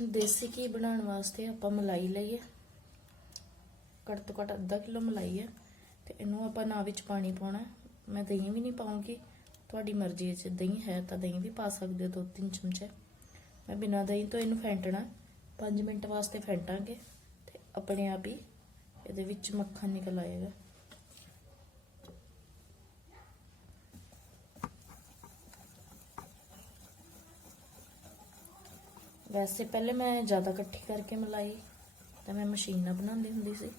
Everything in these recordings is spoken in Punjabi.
ਦੇਸੀ ਘੀ ਬਣਾਉਣ ਵਾਸਤੇ ਆਪਾਂ ਮਲਾਈ ਲਈਏ। ਘੱਟ ਤੋਂ ਘੱਟ ਅੱਧਾ ਕਿਲੋ ਮਲਾਈ ਹੈ ਤੇ ਇਹਨੂੰ ਆਪਾਂ ਨਾ ਵਿੱਚ ਪਾਣੀ ਪਾਉਣਾ ਮੈਂ ਦਹੀਂ ਵੀ ਨਹੀਂ ਪਾਉਂਗੀ। ਤੁਹਾਡੀ ਮਰਜ਼ੀ ਹੈ, ਜੇ ਦਹੀਂ ਹੈ ਤਾਂ ਦਹੀਂ ਵੀ ਪਾ ਸਕਦੇ ਹੋ, ਦੋ ਤਿੰਨ ਚਮਚੇ। ਮੈਂ ਬਿਨਾਂ ਦਹੀਂ ਤੋਂ ਇਹਨੂੰ ਫੈਂਟਣਾ 5 ਮਿੰਟ ਵਾਸਤੇ ਫੈਂਟਾਂਗੇ ਤੇ ਆਪਣੇ ਆਪ ਹੀ ਇਹਦੇ ਵਿੱਚ ਮੱਖਣ ਨਿਕਲ ਆਏਗਾ। ਵੈਸੇ ਪਹਿਲੇ ਮੈਂ ਜ਼ਿਆਦਾ ਇਕੱਠੀ ਕਰਕੇ ਮਲਾਈ, ਤਾਂ ਮੈਂ ਮਸ਼ੀਨ ਨਾਲ ਬਣਾਉਂਦੀ ਹੁੰਦੀ ਸੀ।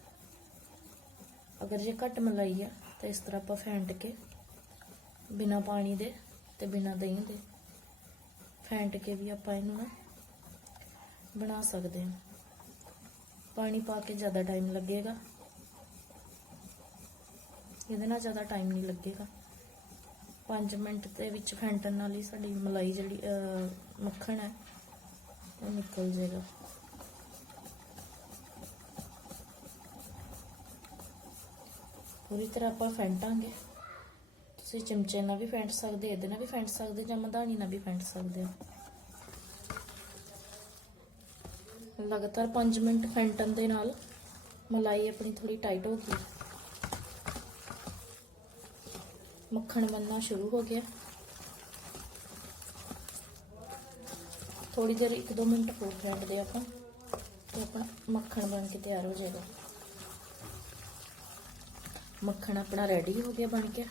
ਅਗਰ ਜੇ ਘੱਟ ਮਲਾਈ ਆ, ਤਾਂ ਇਸ ਤਰ੍ਹਾਂ ਆਪਾਂ ਫੈਂਟ ਕੇ, ਬਿਨਾ ਪਾਣੀ ਦੇ ਤੇ ਬਿਨਾ ਦਹੀਂ ਦੇ, ਫੈਂਟ ਕੇ ਵੀ ਆਪਾਂ ਇਹਨੂੰ ਨਾ ਬਣਾ ਸਕਦੇ ਹਾਂ। ਪਾਣੀ ਪਾ ਕੇ ਜ਼ਿਆਦਾ ਟਾਈਮ ਲੱਗੇਗਾ। ਇਹਦੇ ਨਾਲ ਜ਼ਿਆਦਾ ਟਾਈਮ ਨਹੀਂ ਲੱਗੇਗਾ। 5 ਮਿੰਟ ਦੇ ਵਿੱਚ ਫੈਂਟਣ ਨਾਲ ਹੀ ਸਾਡੀ ਮਲਾਈ ਜਿਹੜੀ ਮੱਖਣ ਹੈ ਨਿਕਲ ਜਾਏਗਾ ਪੂਰੀ ਤਰ੍ਹਾਂ ਆਪਾਂ ਫੈਂਟਾਂਗੇ। ਤੁਸੀਂ ਚਮਚੇ ਨਾਲ ਵੀ ਫੈਂਟ ਸਕਦੇ, ਇਹਦੇ ਨਾਲ ਵੀ ਫੈਂਟ ਸਕਦੇ, ਜਾਂ ਮਧਾਣੀ ਨਾਲ ਵੀ ਫੈਂਟ ਸਕਦੇ ਹੋ। ਲਗਾਤਾਰ 5 ਮਿੰਟ ਫੈਂਟਣ ਦੇ ਨਾਲ ਮਲਾਈ ਆਪਣੀ ਥੋੜੀ ਟਾਈਟ ਹੋ ਗਈ। ਮੱਖਣ ਬਣਨਾ ਸ਼ੁਰੂ ਹੋ ਗਿਆ। ਥੋੜੀ ਦੇਰ 1-2 ਮਿੰਟ ਹੋਰ ਫੈਂਟਦੇ ਆਪਾਂ ਤੇ ਆਪਣਾ ਮੱਖਣ ਬਣ ਕੇ ਤਿਆਰ ਹੋ ਜਾਏਗਾ। ਮੱਖਣ ਆਪਣਾ ਰੈਡੀ ਹੋ ਗਿਆ ਬਣ ਕੇ।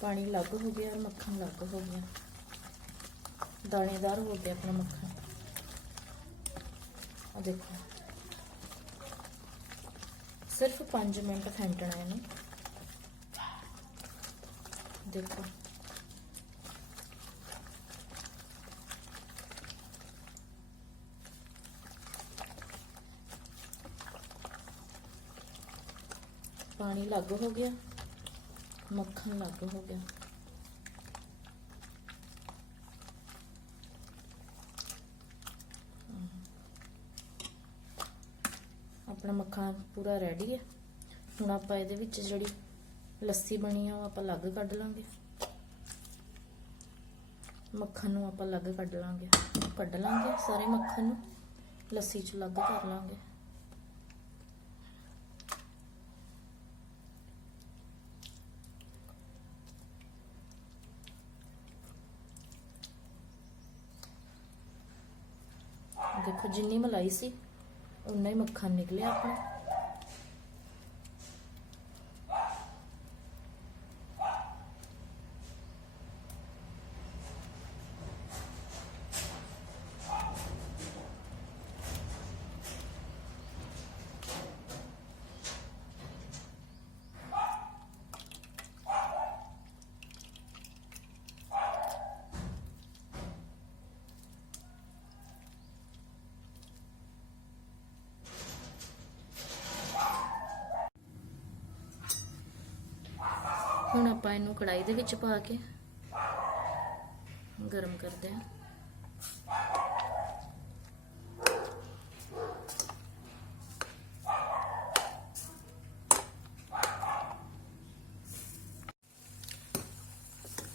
ਪਾਣੀ ਲੱਗ ਹੋ ਗਿਆ ਔਰ ਮੱਖਣ ਲੱਗ ਹੋ ਗਿਆ। ਦਾਣੇਦਾਰ ਹੋ ਗਿਆ ਆਪਣਾ ਮੱਖਣ। ਆ ਦੇਖੋ। ਸਿਰਫ 5 ਮਿੰਟ ਫੈਂਟਣਾ ਇਹਨੂੰ। ਦੇਖੋ। ਪਾਣੀ ਲੱਗ ਹੋ ਗਿਆ, ਮੱਖਣ ਲੱਗ ਹੋ ਗਿਆ। ਆਪਣਾ ਮੱਖਣ ਪੂਰਾ ਰੈਡੀ ਹੈ ਹੁਣ ਆਪਾਂ ਇਹਦੇ ਵਿੱਚ ਜਿਹੜੀ ਲੱਸੀ ਬਣੀ ਆ, ਉਹ ਆਪਾਂ ਅਲੱਗ ਕੱਢ ਲਾਂਗੇ। ਮੱਖਣ ਨੂੰ ਆਪਾਂ ਅਲੱਗ ਕੱਢ ਲਾਂਗੇ। ਕੱਢ ਲਾਂਗੇ ਸਾਰੇ ਮੱਖਣ ਨੂੰ, ਲੱਸੀ ਚ ਅਲੱਗ ਕਰ ਲਾਂਗੇ। ਦੇਖੋ ਜਿੰਨੀ ਮਲਾਈ ਸੀ ਉਨਾ ਹੀ ਮੱਖਣ ਨਿਕਲਿਆ ਆਪਣਾ। ਹੁਣ ਆਪਾਂ ਇਹਨੂੰ ਕੜਾਈ ਦੇ ਵਿੱਚ ਪਾ ਕੇ ਗਰਮ ਕਰਦੇ ਹਾਂ।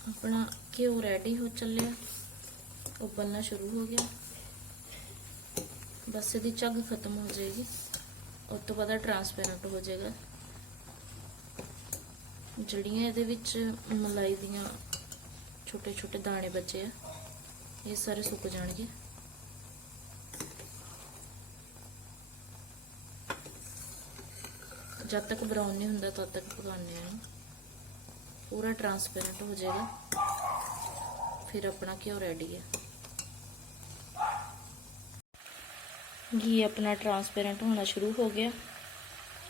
ਆਪਣਾ ਘਿਓ ਰੈਡੀ ਹੋ ਚੱਲਿਆ। ਉਬਲਣਾ ਸ਼ੁਰੂ ਹੋ ਗਿਆ। ਬਸ ਇਹਦੀ ਝੱਗ ਖਤਮ ਹੋ ਜਾਏਗੀ। ਉਸ ਤੋਂ ਬਾਅਦ ਟਰਾਂਸਪੇਰੈਂਟ ਹੋ ਜਾਏਗਾ। ਜਿਹੜੀਆਂ ਇਹਦੇ ਵਿੱਚ ਮਲਾਈ ਦੀਆਂ ਛੋਟੇ ਛੋਟੇ ਦਾਣੇ ਬਚੇ ਆ। ਇਹ ਸਾਰੇ ਸੁੱਕ ਜਾਣਗੇ। ਜਦ ਤੱਕ ਬਰਾਊਨ ਨਹੀਂ ਹੁੰਦਾ, ਤਦ ਤੱਕ ਪਕਾਉਂਦੇ ਆ ਪੂਰਾ ਟਰਾਂਸਪੇਰੈਂਟ ਹੋ ਜਾਏਗਾ। ਫਿਰ ਆਪਣਾ ਘਿਓ ਰੈਡੀ ਹੈ। ਘੀ ਆਪਣਾ ਟਰਾਂਸਪੇਰੈਂਟ ਹੋਣਾ ਸ਼ੁਰੂ ਹੋ ਗਿਆ।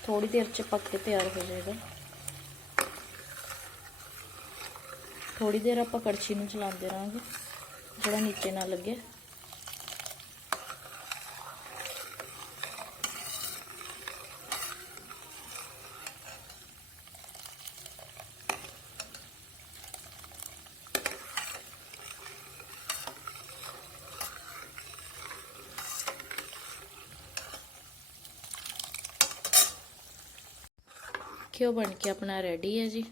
ਥੋੜੀ ਦੇਰ ਚ ਪੱਕ ਕੇ ਤਿਆਰ ਹੋ ਜਾਏਗਾ। ਥੋੜੀ ਦੇਰ ਆਪਾਂ ਕੜਛੀ ਨੂੰ ਚਲਾਉਂਦੇ ਰਹਾਂਗੇ ਜਿਹੜਾ ਨੀਚੇ ਨਾ ਲੱਗੇ ਘਿਓ ਬਣ ਕੇ ਆਪਣਾ ਰੈਡੀ ਹੈ ਜੀ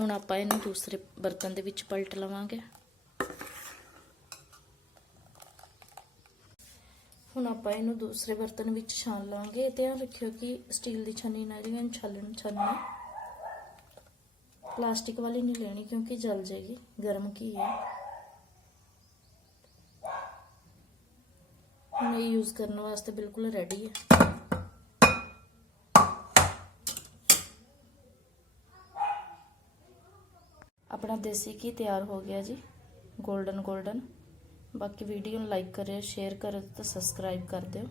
ਹੁਣ ਆਪਾਂ ਇਹਨੂੰ ਦੂਸਰੇ ਬਰਤਨ ਦੇ ਵਿੱਚ ਪਲਟ ਲਵਾਂਗੇ। ਹੁਣ ਆਪਾਂ ਇਹਨੂੰ ਦੂਸਰੇ ਬਰਤਨ ਵਿੱਚ ਛਾਣ ਲਾਂਗੇ ਧਿਆਨ ਰੱਖਿਓ ਕਿ ਸਟੀਲ ਦੀ ਛਾਨੀ ਨਾਲ ਇਹਦੀਆਂ ਛਾਲਣ ਛਾਨਣਾ ਪਲਾਸਟਿਕ ਵਾਲੀ ਨਹੀਂ ਲੈਣੀ ਕਿਉਂਕਿ ਜਲ ਜਾਏਗੀ ਗਰਮ ਕੀ ਹੈ? ਹੁਣ ਇਹ ਯੂਜ਼ ਕਰਨ ਵਾਸਤੇ ਬਿਲਕੁਲ ਰੈਡੀ ਹੈ। ਆਪਣਾ ਦੇਸੀ ਘੀ ਤਿਆਰ ਹੋ ਗਿਆ ਜੀ 골ਡਨ 골ਡਨ ਬਾਕੀ ਵੀਡੀਓ ਨੂੰ ਲਾਈਕ ਕਰਿਓ ਸ਼ੇਅਰ ਕਰਿਓ ਤੇ ਸਬਸਕ੍ਰਾਈਬ ਕਰ ਦਿਓ।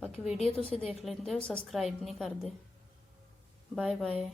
ਬਾਕੀ ਵੀਡੀਓ ਤੁਸੀਂ ਦੇਖ ਲੈਂਦੇ ਹੋ ਸਬਸਕ੍ਰਾਈਬ ਨਹੀਂ ਕਰਦੇ। Bye bye